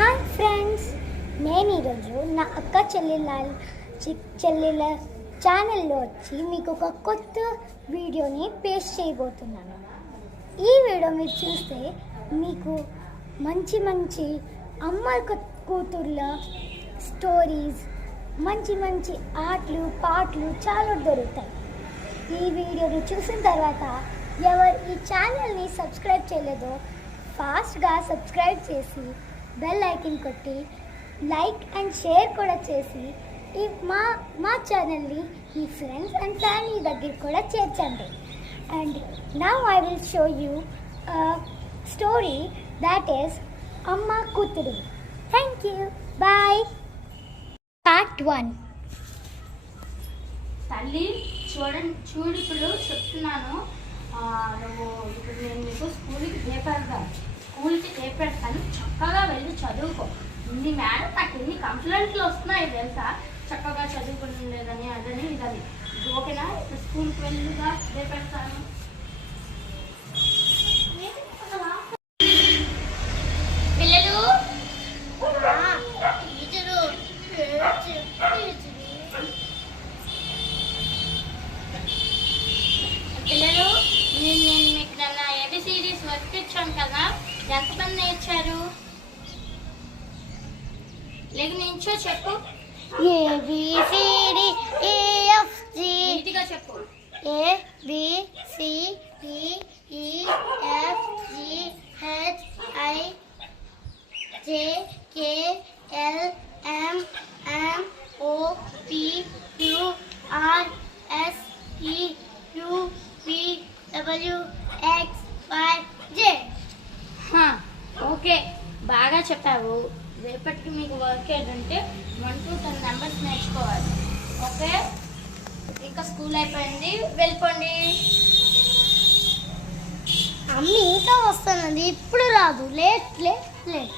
Hi friends, నేను ఈరోజు నా అక్క చెల్లెల ఛానల్లో వచ్చి మీకు ఒక కొత్త వీడియోని పేస్ట్ చేయబోతున్నాను. ఈ వీడియో మీరు చూస్తే మీకు మంచి మంచి అమ్మ కూతుర్ల స్టోరీస్, మంచి మంచి ఆటలు పాటలు చాలా దొరుకుతాయి. ఈ వీడియోని చూసిన తర్వాత ఎవరు ఈ ఛానల్ని సబ్స్క్రైబ్ చేయలేదో ఫాస్ట్గా సబ్స్క్రైబ్ చేసి బెల్ ఐకాన్ కొట్టి లైక్ అండ్ షేర్ కూడా చేసి మా ఛానల్ని మీ ఫ్రెండ్స్ అండ్ ఫ్యామిలీ దగ్గర కూడా చేర్చండి. And now I will show you story that is అమ్మ కూతురు. Thank you, bye. పార్ట్ 1. తల్లి చూడు ఇప్పుడు చెప్తున్నాను. నువ్వు ఇప్పుడు నేను నీకు స్కూల్కి చేపెడతాను. చక్కగా వెళ్ళి చదువుకో. నీ మేడం నాకు ఎన్ని కంప్లైంట్లు వస్తున్నాయి తెలుసా, చక్కగా చదువుకుంటుండేదని అదని ఇదని. ఓకేనా? ఇప్పుడు స్కూల్కి వెళ్ళిగా చేపెడతాను. పిల్లలు పిల్లలు నేను మీకు నా ఏబిసిడీస్ వర్క్ ఇచ్చాను కదా, ఎంతమంది నేర్చారు? లేక నించో చెప్పు. ABCD EFG నీటిగా చెప్పు. ABCD EFG HIJKLMNOPQRSTUVWXYZ. ఓకే, బాగా చెప్పావు. రేపటికి మీకు వర్క్ ఏంటంటే 1 to 10 నెంబర్స్ నేర్చుకోవాలి. ఓకే, ఇంకా స్కూల్ అయిపోయింది, వెళ్ళిపోండి. అమ్మ ఇంకా వస్తానండి, ఇప్పుడు రాదు. Late late late.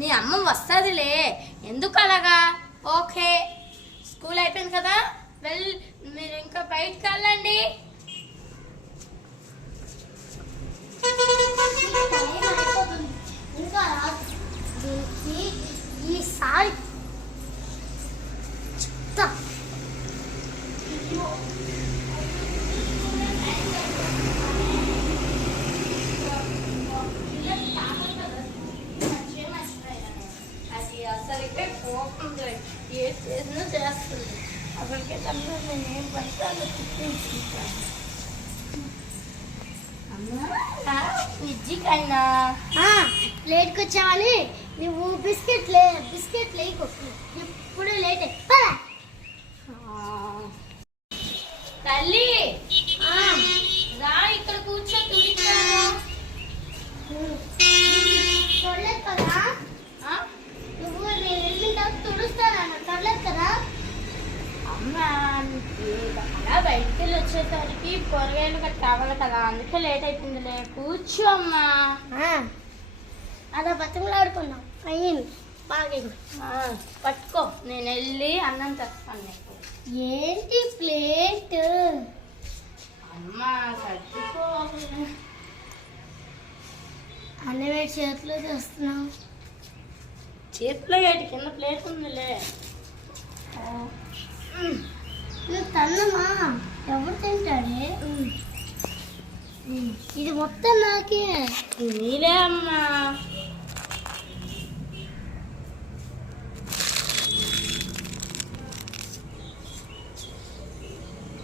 నీ అమ్మ వస్తుందిలే, ఎందుకు అలాగా? ఓకే, స్కూల్ అయిపోయింది కదా, మీరు ఇంకా బయటకు వెళ్ళండి. ఇంకా రాదు. ఈసారి చెప్తా. అది అసలుకే కోపం ఏ చేసినా చేస్తుంది. అసలుకే తమ్ముడు నేనేం పడతాను తిప్పించుకుంటాను. అమ్మా విజ్జికైనా లేట్కి వచ్చావని నువ్వు బిస్కెట్ లేకు. ఇప్పుడు లేట్. తల్లి రా, ఇక్కడ కూర్చో, తుడిచాను. చూడలేదు కదా నువ్వు, నేను వెళ్ళిన తుడుస్తాను. చూడలేదు కదా అమ్మా, అలా బయటికి వెళ్ళి వచ్చేసరికి కూరగాయలు గట్ట కావాలి కదా, అందుకే లేట్ అయిపోయిందిలే. కూర్చో అమ్మా. అలా బతుకులాడుకున్నాం అయ్యింది బాగా. పట్టుకో, నేను వెళ్ళి అన్నం తెస్తాను నీకు. ఏంటి ప్లేట్? అమ్మా సర్దుకో. అన్నం వేడి చేతిలో తెస్తున్నావు. చేతిలో ఏటి, కింద ప్లేట్ ఉందిలే. నువ్వు తన్నమా, ఎవరు తింటాడే? ఇది మొత్తం నాకే. నీలే అమ్మా.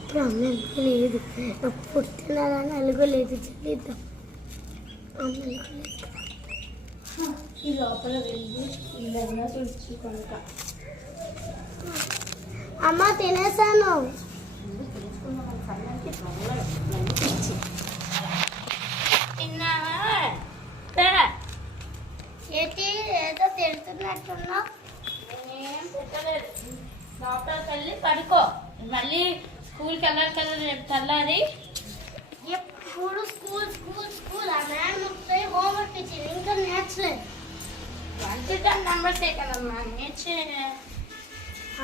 ఇప్పుడు అమ్మ ఎంత లేదు, నాకు పుట్టినదని అలుగలేదు. చెల్లిద్దాం. ఈ లోపల వెళ్ళి ఇళ్ళగా తుడుచుకుంటా. అమ్మ తినేసాను. తిన్నావా? ఏంటి ఏదో తిడుతున్నట్టున్నావు? ఏం పెట్టలేదు. లోపలికి వెళ్ళి పడుకో. మళ్ళీ స్కూల్కి వెళ్ళాలి కదా రేపు తెల్లారి. ఎప్పుడు స్కూల్ స్కూల్ స్కూల్. ఆ మ్యామ్ వస్తాయి, హోంవర్క్ ఇచ్చింది, ఇంకా నేర్చలేదు. 1 to 10 నెంబర్సే కదమ్మా నేర్చే.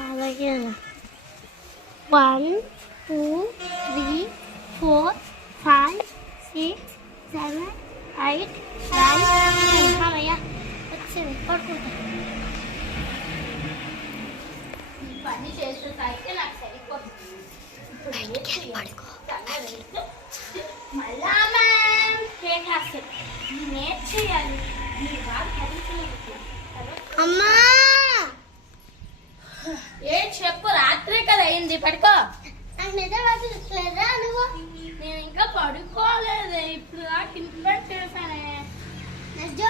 అలాగే 1 2 3 4 5 6 7 8 9 10. వచ్చింది.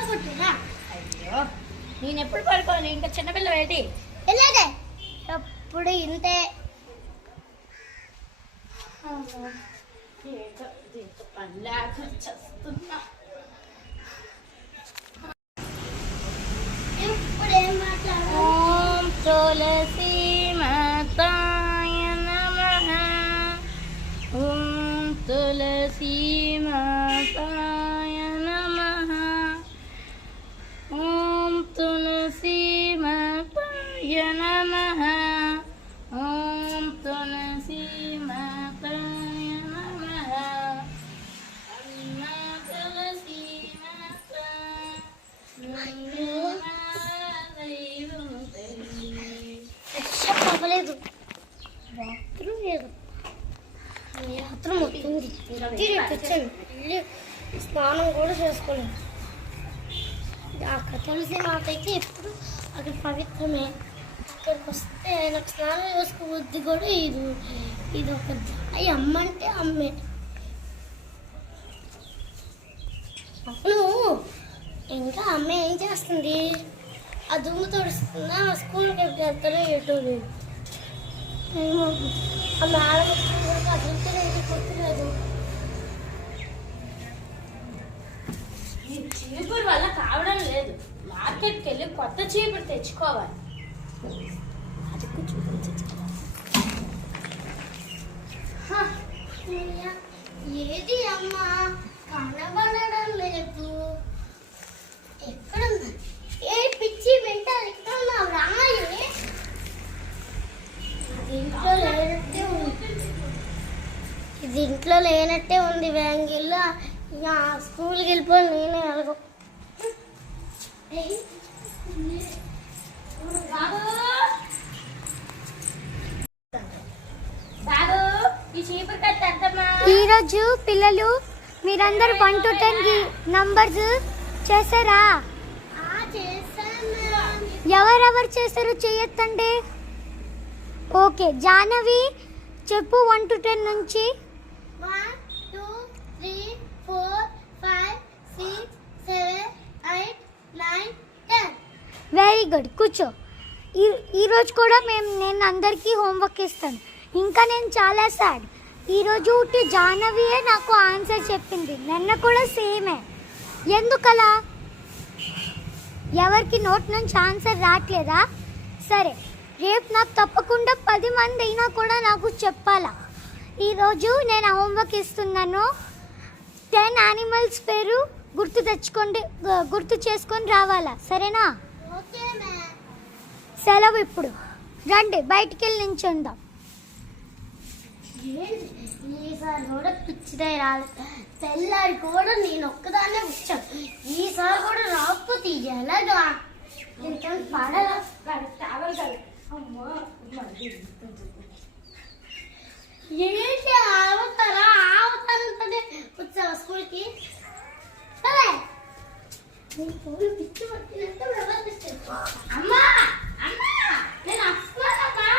పుట్టినా అయ్యో నేను ఎప్పుడు పడుకోను, ఇంకా చిన్నపిల్ల ఏంటి? వెళ్ళదే ఎప్పుడు ఇంతే. ఏదో దీంతో పనిలేక చేస్తున్నా. ఇప్పుడు ఏం మాట్లాడు? ఓం తులసి మాతాయ నమః. ఓం తులసి మాతాయ నమః. ఓం తులసి మాతాయ నమః. ఓం తులసి మాతాయ నమః. అమ్మా తులసి మాతా అవ్వలేదు. బాత్రూమ్ లేదు. బాత్రూమ్ వచ్చింది. వెళ్ళి స్నానం కూడా చేసుకోలేదు. అక్కడ తులసి మాత అయితే ఎప్పుడు అక్కడ పవిత్రమే. ఇక్కడికి వస్తే నాకు స్నానం చేసుకోవద్దు కూడా ఇది ఒక అయ్యి అమ్మ అంటే అమ్మే. అప్పుడు ఇంకా అమ్మ ఏం చేస్తుంది? ఆ దుమ్ము తుడుస్తుందా? స్కూల్కి ఎప్పుడు వెళ్తారో ఎటో లేదు. ఏమో ఆ మేడం అసలు గుర్తులేదు. ఈ చీపురు వల్ల కావడం లేదు. మార్కెట్కి వెళ్ళి కొత్త చీపురు తెచ్చుకోవాలి. అదుకు ఏది అమ్మ కనబడడం లేదు. ఎక్కడుంది? ఏ పిచ్చి వింటారు? ఎక్కడున్నావు? రాయి ఇది ఇంట్లో లేనట్టే ఉంది. వ్యాంగిల్లో ఇక స్కూల్కి వెళ్ళిపోయి నేనే అలగ. ఈరోజు పిల్లలు మీరందరూ 1 to 10 నంబర్స్ చేశారా? ఎవరెవరు చేశారు చేయొద్దండి. ఓకే జాహ్నవి చెప్పు 1 to 10 నుంచి. 1 2 3 4 5 6 7 8 9 10. Very good. కూర్చో. ఈరోజు కూడా నేను అందరికీ హోంవర్క్ ఇస్తాను. ఇంకా నేను చాలా సాడ్. ఈరోజు జాహ్నవియే నాకు ఆన్సర్ చెప్పింది. నిన్న కూడా సేమే. ఎందుకలా? ఎవరికి నోట్ నుంచి ఆన్సర్ రావట్లేదా? సరే రేపు నాకు తప్పకుండా 10 మంది అయినా కూడా నాకు చెప్పాలా. ఈరోజు నేను హోంవర్క్ ఇస్తున్నాను. 10 యానిమల్స్ పేరు గుర్తు చేసుకొని రావాలా. సరేనా? సెలవు. ఇప్పుడు రండి బయటికి వెళ్ళి నించుందాం. ఈసారి కూడా పిచ్చిదే రాలేదు. తెల్లారి కూడా నేను ఒక్కదాన్నే వచ్చాను. ఈసారి కూడా రాకపోతే ఎలాగా? ఏంటి ఆవతారంతనే వచ్చావా స్కూల్కి? సరే నేను ఫోన్ పిచ్చి పట్టినట్టు వ్యవహరిస్తాను. అమ్మా అమ్మా నేను వస్తున్నానమ్మా.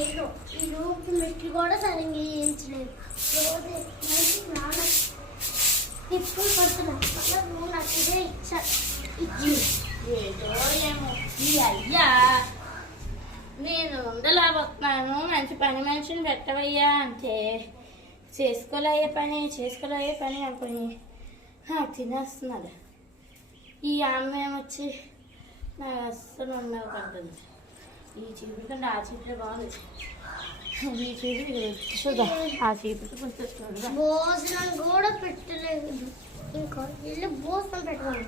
ఏదో ఈ రూపు మెట్లు కూడా సరిగ్గా వేయించలేదు. రోజు నాన్న తిప్పులు పడుతున్నా. నువ్వు నాకు ఇదే ఏదో ఏమో ఈ అయ్యా నేను ఉండలేకపోతున్నాను, మంచి పని మనిషిని పెట్టవయ్యా అంటే చేసుకోలేయే పని అనుకుని తినేస్తున్నది. ఈ అమ్మ ఏమొచ్చి నాకు అస్సలు ఉండకపోతుంది. ఈ చీపురు కంటే ఆ చీపురే బాగుంది. ఈ చీపురు చూద్దా, ఆ చీపురు కొంచెం భోజనం కూడా పెట్టలేదు. ఇంకా ఇల్లు భోజనం పెట్టవాలి.